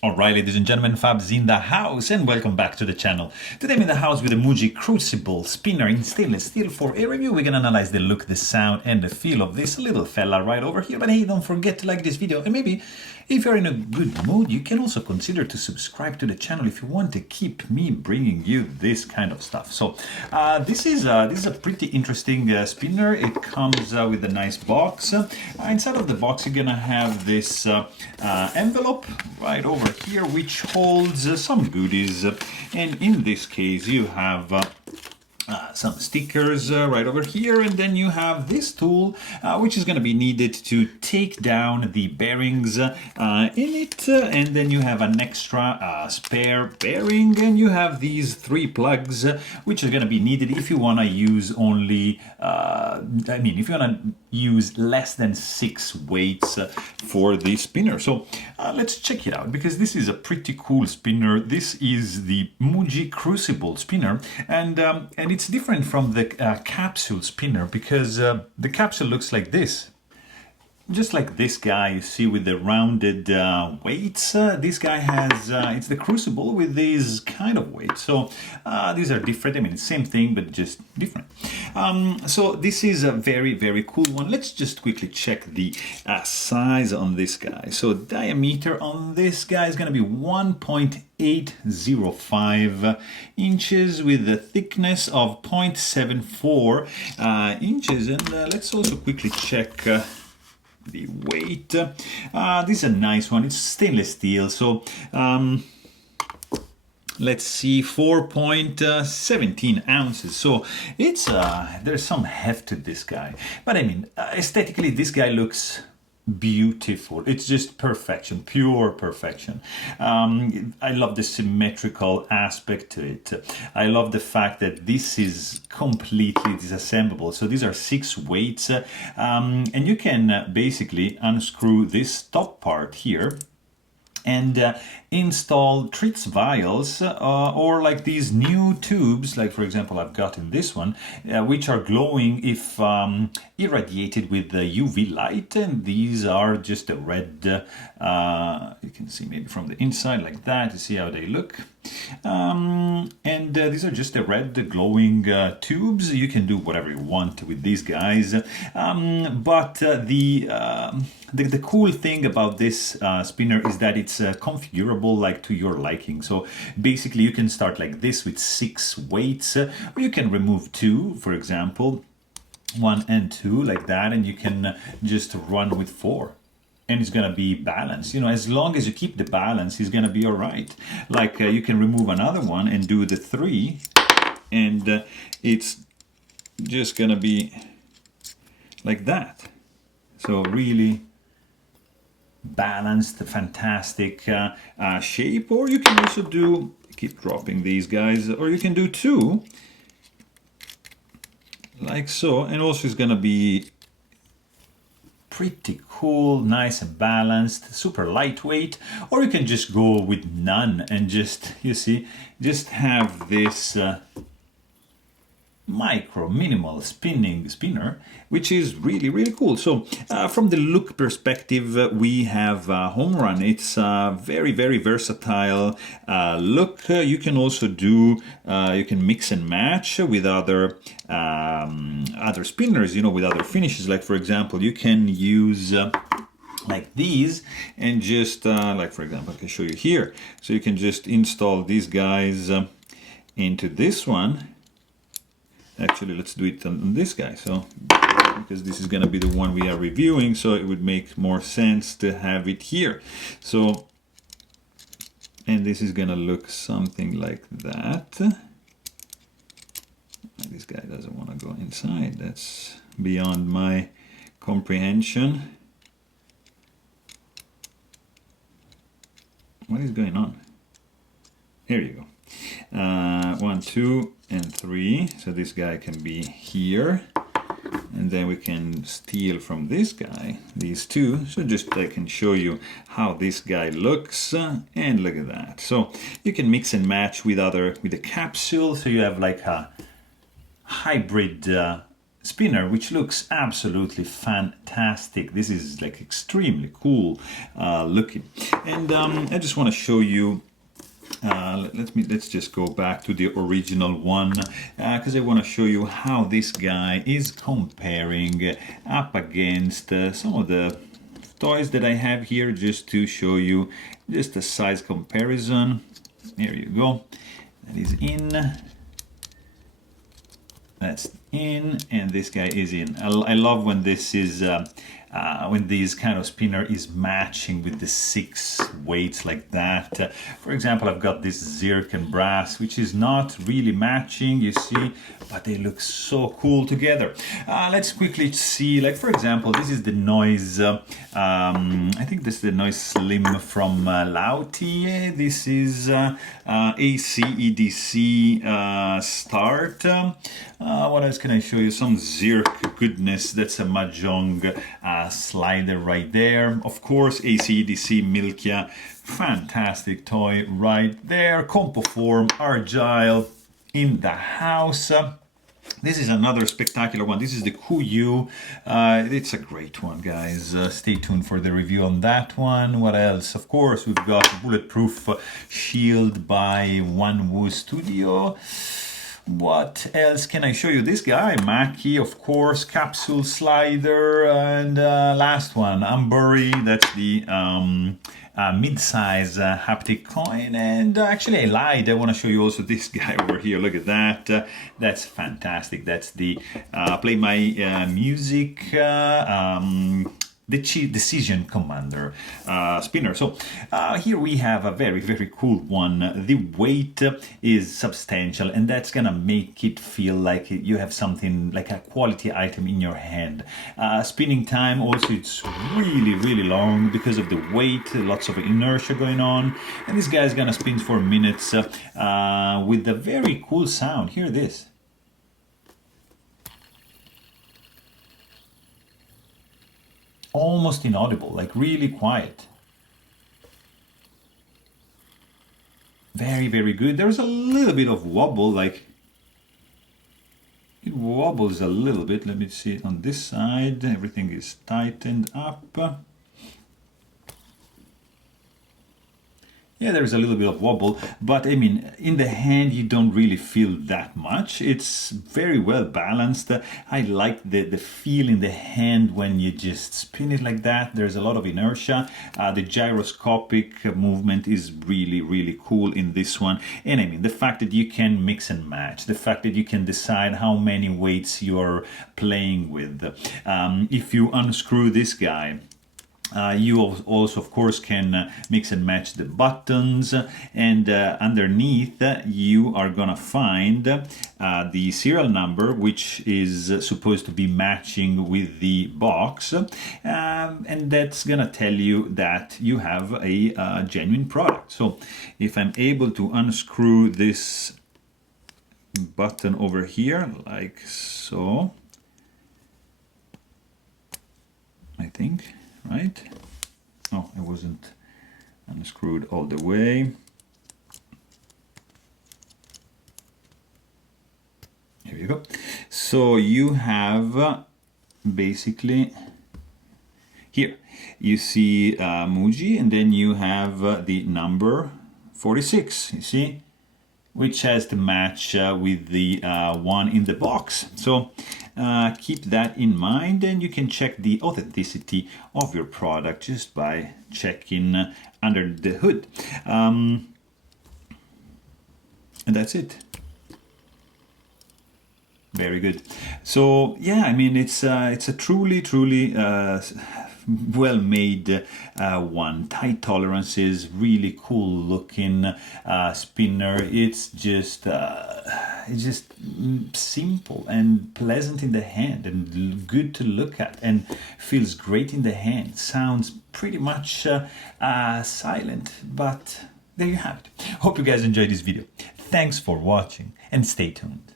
Alright, ladies and gentlemen, Fabs in the house, and welcome back to the channel. Today I'm in the house with a Muyi Crucible spinner in stainless steel for a review. We're gonna analyze the look, the sound, and the feel of this little fella right over here. But hey, don't forget to like this video, and maybe if you're in a good mood, you can also consider to subscribe to the channel if you want to keep me bringing you this kind of stuff. So this is a pretty interesting spinner. It comes with a nice box. Inside of the box, you're gonna have this envelope right over here, which holds some goodies. And in this case, you have some stickers right over here, and then you have this tool which is going to be needed to take down the bearings in it, and then you have an extra spare bearing, and you have these three plugs which are going to be needed if you want to use only if you want to use less than 6 weights for the spinner. So let's check it out, because this is a pretty cool spinner. This is the Muyi Crucible spinner, and it's different from the capsule spinner, because the capsule looks like this. Just like this guy you see with the rounded weights, this guy has, it's the Crucible with these kind of weights. So these are different. I mean, it's the same thing, but just different. So this is a very, very cool one. Let's just quickly check the size on this guy. So diameter on this guy is going to be 1.805 inches with a thickness of 0.74 inches. And let's also quickly check the weight. This is a nice one. It's stainless steel, so let's see, 4.17 ounces. So it's there's some heft to this guy, but I mean, aesthetically this guy looks beautiful. It's just perfection, pure perfection. I love the symmetrical aspect to it. I love the fact that this is completely disassemblable. So these are 6 weights, and you can basically unscrew this top part here and install Tritz vials or like these new tubes, like for example I've got in this one, which are glowing if irradiated with the UV light, and these are just a red, you can see maybe from the inside like that, you see how they look. And these are just a red glowing tubes. You can do whatever you want with these guys, but the cool thing about this spinner is that it's configurable like to your liking. So basically you can start like this with 6 weights, or you can remove 2, for example, 1 and 2 like that, and you can just run with 4. And it's gonna be balanced. You know, as long as you keep the balance, it's gonna be all right. Like you can remove another one and do the 3, and it's just gonna be like that. So really balanced, fantastic shape. Or you can also do, keep dropping these guys, or you can do 2 like so, and also it's gonna be pretty cool, nice and balanced, super lightweight. Or you can just go with none and just, you see, just have this minimal spinner, which is really, really cool. So from the look perspective, we have Home Run. It's a very, very versatile look. You can also do, you can mix and match with other spinners, you know, with other finishes. Like for example, you can use like these, and just like for example, I can show you here. So you can just install these guys into this one. Actually, let's do it on this guy. So, because this is going to be the one we are reviewing, so it would make more sense to have it here. So, and this is going to look something like that. This guy doesn't want to go inside. That's beyond my comprehension. What is going on? Here you go. 1, 2, and 3. So this guy can be here, and then we can steal from this guy these 2. So just I can show you how this guy looks, and look at that. So you can mix and match with the capsule. So you have like a hybrid spinner, which looks absolutely fantastic. This is like extremely cool looking. And I just want to show you, let's just go back to the original one, because I want to show you how this guy is comparing up against some of the toys that I have here, just to show you just a size comparison. There you go. That is in. That's in, and this guy is in. I love when this is when this kind of spinner is matching with the 6 weights like that. For example, I've got this zircon brass, which is not really matching, you see, but they look so cool together. Let's quickly see, like for example, this is the noise, I think this is the noise slim from Lauti. This is AC EDC start. What else can I show you? Some Zirk goodness. That's a Mahjong slider right there. Of course, AC/DC Milkia, fantastic toy right there. Compoform, Argyle in the house. This is another spectacular one. This is the Kuyu. It's a great one, guys. Stay tuned for the review on that one. What else? Of course, we've got Bulletproof Shield by One Woo Studio. What else can I show you? This guy, Maki, of course, Capsule Slider, and last one, Amburi. That's the mid-size haptic coin. And actually I lied, I want to show you also this guy over here. Look at that. That's fantastic. That's the Play My Music the Decision Commander spinner. So here we have a very, very cool one. The weight is substantial, and that's gonna make it feel like you have something like a quality item in your hand. Spinning time also, it's really, really long because of the weight, lots of inertia going on. And this guy's gonna spin for minutes with a very cool sound. Hear this. Almost inaudible, like really quiet. Very, very good. There's a little bit of wobble, like it wobbles a little bit. Let me see it on this side. Everything is tightened up. Yeah, there's a little bit of wobble, but I mean, in the hand, you don't really feel that much. It's very well balanced. I like the feel in the hand when you just spin it like that. There's a lot of inertia. The gyroscopic movement is really, really cool in this one. And I mean, the fact that you can mix and match, the fact that you can decide how many weights you're playing with. If you unscrew this guy, you also, of course, can mix and match the buttons, and underneath you are gonna find the serial number, which is supposed to be matching with the box, and that's gonna tell you that you have a genuine product. So if I'm able to unscrew this button over here, like so, I think. Right? Oh, it wasn't unscrewed all the way. Here you go. So you have basically here you see Muji, and then you have the number 46. You see, which has to match with the one in the box. So keep that in mind, and you can check the authenticity of your product just by checking under the hood. And that's it. Very good. So yeah, I mean, it's a truly well-made one. Tight tolerances, really cool looking spinner. It's just simple and pleasant in the hand and good to look at, and feels great in the hand. Sounds pretty much silent, but there you have it. Hope you guys enjoyed this video. Thanks for watching, and stay tuned.